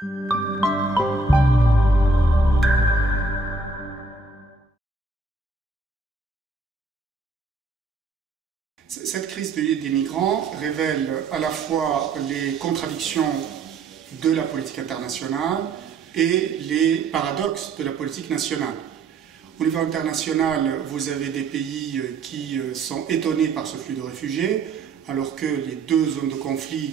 Cette crise des migrants révèle à la fois les contradictions de la politique internationale et les paradoxes de la politique nationale. Au niveau international, vous avez des pays qui sont étonnés par ce flux de réfugiés, alors que les deux zones de conflit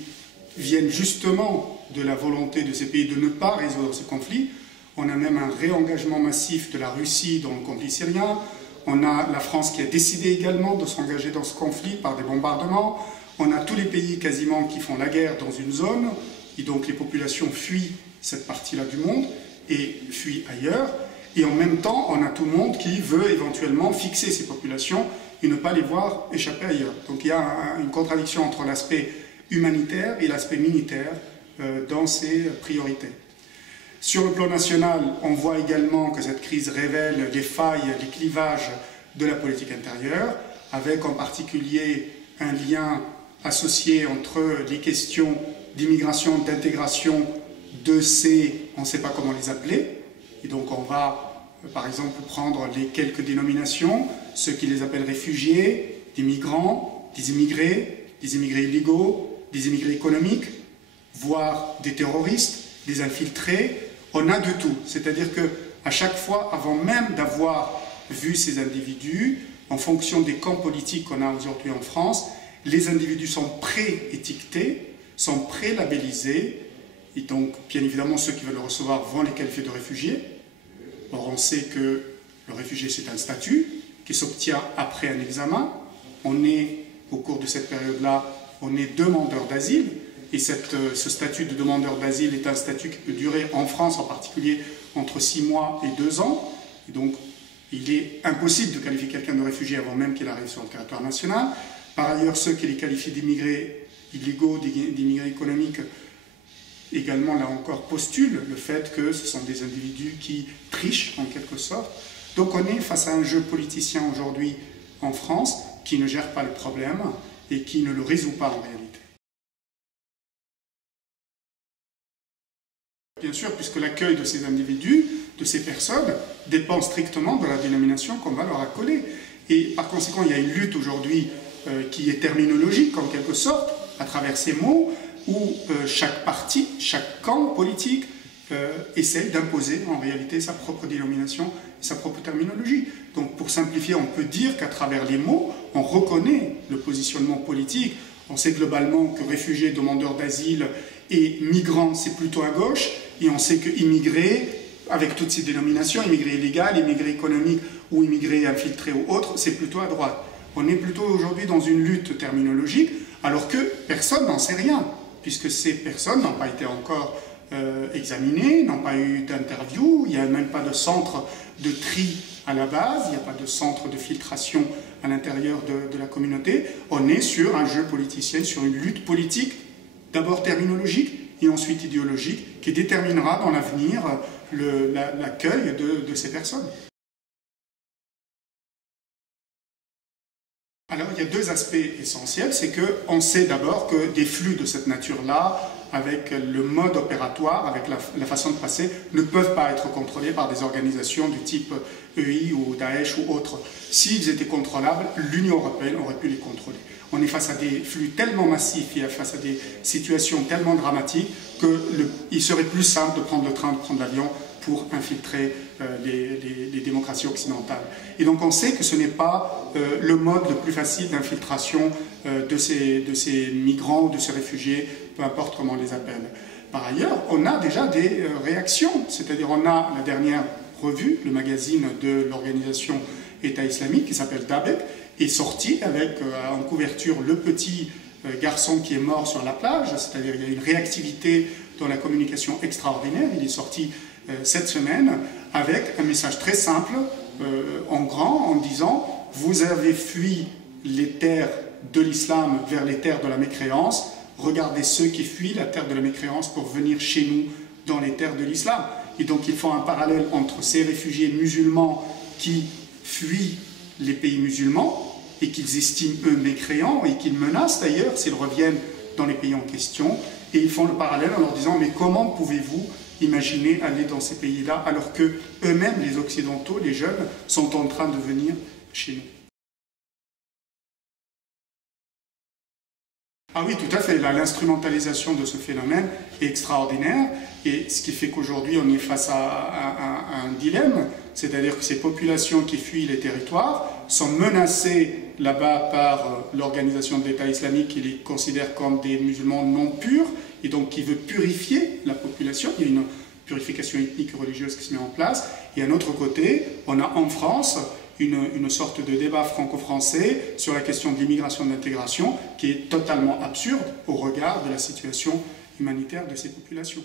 viennent justement de la volonté de ces pays de ne pas résoudre ce conflit. On a même un réengagement massif de la Russie dans le conflit syrien. On a la France qui a décidé également de s'engager dans ce conflit par des bombardements. On a tous les pays quasiment qui font la guerre dans une zone, et donc les populations fuient cette partie-là du monde et fuient ailleurs. Et en même temps, on a tout le monde qui veut éventuellement fixer ces populations et ne pas les voir échapper ailleurs. Donc il y a une contradiction entre l'aspect humanitaire et l'aspect militaire dans ces priorités. Sur le plan national, on voit également que cette crise révèle les failles, les clivages de la politique intérieure, avec en particulier un lien associé entre les questions d'immigration, d'intégration de ces, on ne sait pas comment les appeler, et donc on va par exemple prendre les quelques dénominations, ceux qui les appellent réfugiés, des migrants, des immigrés illégaux, des immigrés économiques, voire des terroristes, des infiltrés. On a de tout, c'est-à-dire qu'à chaque fois, avant même d'avoir vu ces individus, en fonction des camps politiques qu'on a aujourd'hui en France, les individus sont pré-étiquetés, sont pré-labellisés, et donc bien évidemment ceux qui veulent le recevoir vont les qualifier de réfugiés. Or on sait que le réfugié c'est un statut qui s'obtient après un examen. On est, au cours de cette période-là, on est demandeur d'asile. Et ce statut de demandeur d'asile est un statut qui peut durer, en France en particulier, entre 6 mois et 2 ans. Et donc, il est impossible de qualifier quelqu'un de réfugié avant même qu'il arrive sur le territoire national. Par ailleurs, ceux qui les qualifient d'immigrés illégaux, d'immigrés économiques, également, là encore, postulent le fait que ce sont des individus qui trichent, en quelque sorte. Donc, on est face à un jeu politicien aujourd'hui en France qui ne gère pas le problème et qui ne le résout pas en réalité. Bien sûr, puisque l'accueil de ces individus, de ces personnes, dépend strictement de la dénomination qu'on va leur accoler. Et par conséquent, il y a une lutte aujourd'hui qui est terminologique, en quelque sorte, à travers ces mots, où chaque parti, chaque camp politique essaye d'imposer en réalité sa propre dénomination et sa propre terminologie. Donc pour simplifier, on peut dire qu'à travers les mots, on reconnaît le positionnement politique. On sait globalement que réfugiés, demandeurs d'asile et migrants, c'est plutôt à gauche, et on sait que immigrés, avec toutes ces dénominations, immigrés illégal, immigrés économiques ou immigrés infiltrés ou autres, c'est plutôt à droite. On est plutôt aujourd'hui dans une lutte terminologique, alors que personne n'en sait rien, puisque ces personnes n'ont pas été encore examinées, n'ont pas eu d'interview, il n'y a même pas de centre de tri à la base, il n'y a pas de centre de filtration à l'intérieur de la communauté. On est sur un jeu politicien, sur une lutte politique, d'abord terminologique et ensuite idéologique, qui déterminera dans l'avenir l'accueil de ces personnes. Alors il y a deux aspects essentiels, c'est qu'on sait d'abord que des flux de cette nature-là, avec le mode opératoire, avec la façon de passer, ne peuvent pas être contrôlés par des organisations du type EI ou Daesh ou autres. S'ils étaient contrôlables, l'Union européenne aurait pu les contrôler. On est face à des flux tellement massifs et face à des situations tellement dramatiques qu'il serait plus simple de prendre le train, de prendre l'avion pour infiltrer les démocraties occidentales. Et donc on sait que ce n'est pas le mode le plus facile d'infiltration de ces migrants ou de ces réfugiés, peu importe comment on les appelle. Par ailleurs, on a déjà des réactions, c'est-à-dire on a la dernière revue, le magazine de l'organisation État islamique, qui s'appelle Dabiq, est sorti avec en couverture le petit garçon qui est mort sur la plage, c'est-à-dire il y a une réactivité dans la communication extraordinaire. Il est sorti cette semaine avec un message très simple, en grand, en disant « Vous avez fui les terres de l'islam vers les terres de la mécréance, regardez ceux qui fuient la terre de la mécréance pour venir chez nous dans les terres de l'islam. » Et donc ils font un parallèle entre ces réfugiés musulmans qui fuient les pays musulmans et qu'ils estiment eux mécréants et qu'ils menacent d'ailleurs s'ils reviennent dans les pays en question, et ils font le parallèle en leur disant mais comment pouvez-vous imaginer aller dans ces pays-là alors que eux-mêmes, les Occidentaux, les jeunes, sont en train de venir chez nous. Ah oui, tout à fait. L'instrumentalisation de ce phénomène est extraordinaire et ce qui fait qu'aujourd'hui on est face à un dilemme, c'est-à-dire que ces populations qui fuient les territoires sont menacées là-bas par l'organisation de l'État islamique qui les considère comme des musulmans non purs et donc qui veut purifier la population. Il y a une purification ethnique et religieuse qui se met en place. Et à notre côté, on a en France une sorte de débat franco-français sur la question de l'immigration et de l'intégration qui est totalement absurde au regard de la situation humanitaire de ces populations.